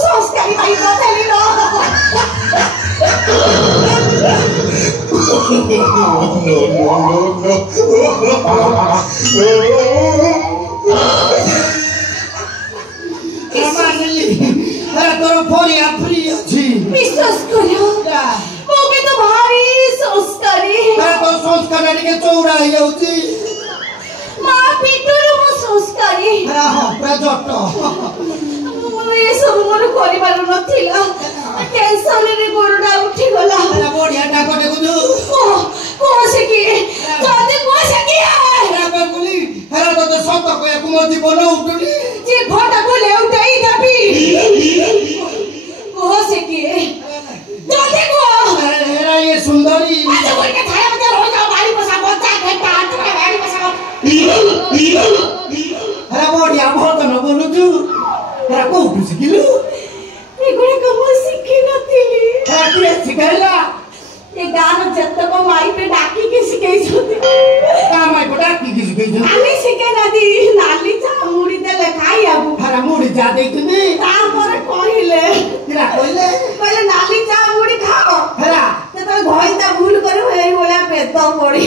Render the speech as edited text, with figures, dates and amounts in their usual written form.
संस्कारी भाई बताली न विश्वास करो मोके तो भारी संस्कारी तो संस्कार के चौड़ा होती माँ पिटुरु मो संस्कारी जट ये सब मोर परिवार नथिला टेंशन रे गोरडा उठी गला बढ़िया डाक देखु को से की जल्दी को से की बोली हेरा तो सत को मो जीवन उठुनी जे घटा बोले उठाई दबी को से की जल्दी को हेरा ये सुंदरी अच्छा बोल के थाया मत हो जाओ बारी बसा बच्चा घंटा तुम्हें बारी बसा हेरा बढ़िया बहुत न बोलु तू हेरा को उठु सिकिलु ए गुडे कम सिखी नथिली हेरा के सिखाइला ये गान जत्तक माई पे डाकी के सिखाई छथि का माई पे डाकी के सिखाई छथि आमी सिखे नदी नाली चा मुड़ी देले खाई आबू हेरा मुड़ी जा देतनी तापर कहिले तेरा कहिले पहले नाली चा मुड़ी खाओ हेरा तो घइता भूल करे होई बोला पेट पड़ी